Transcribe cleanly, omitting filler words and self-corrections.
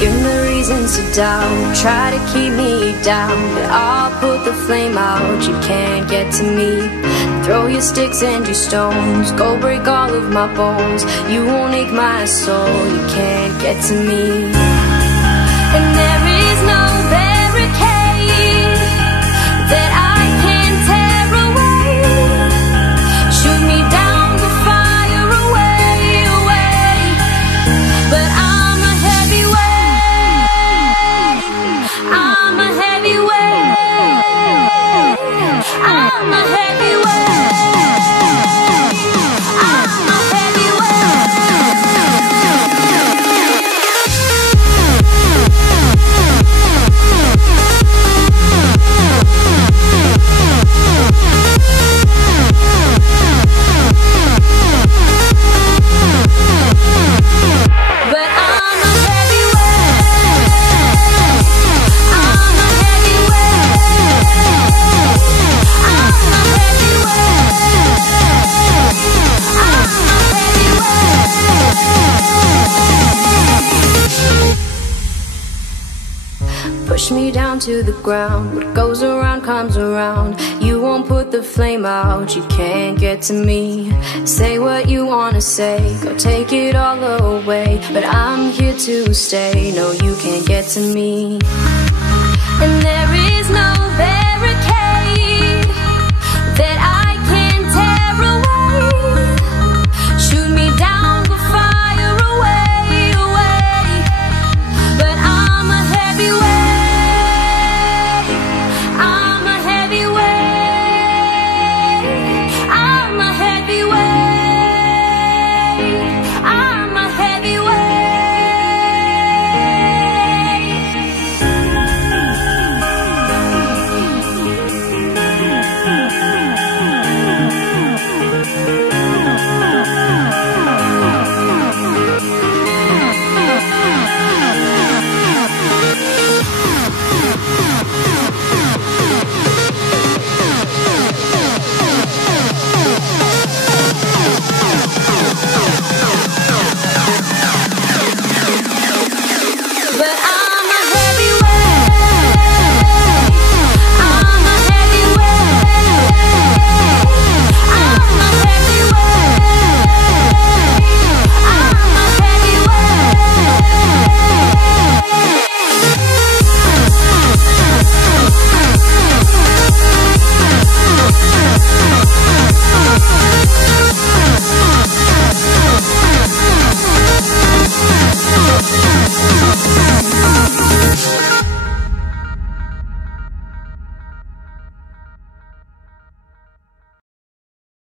Give me reasons to doubt, try to keep me down, but I'll put the flame out, you can't get to me. Throw your sticks and your stones, go break all of my bones, you won't ache my soul, you can't get to me. And there is no barricade that I can tear away. Shoot me down, the fire away, away. But I'm a heavyweight, I'm a heavyweight, I'm a heavyweight, I'm a push me down to the ground, what goes around comes around. You won't put the flame out, you can't get to me. Say what you wanna say, go take it all away, but I'm here to stay, no you can't get to me.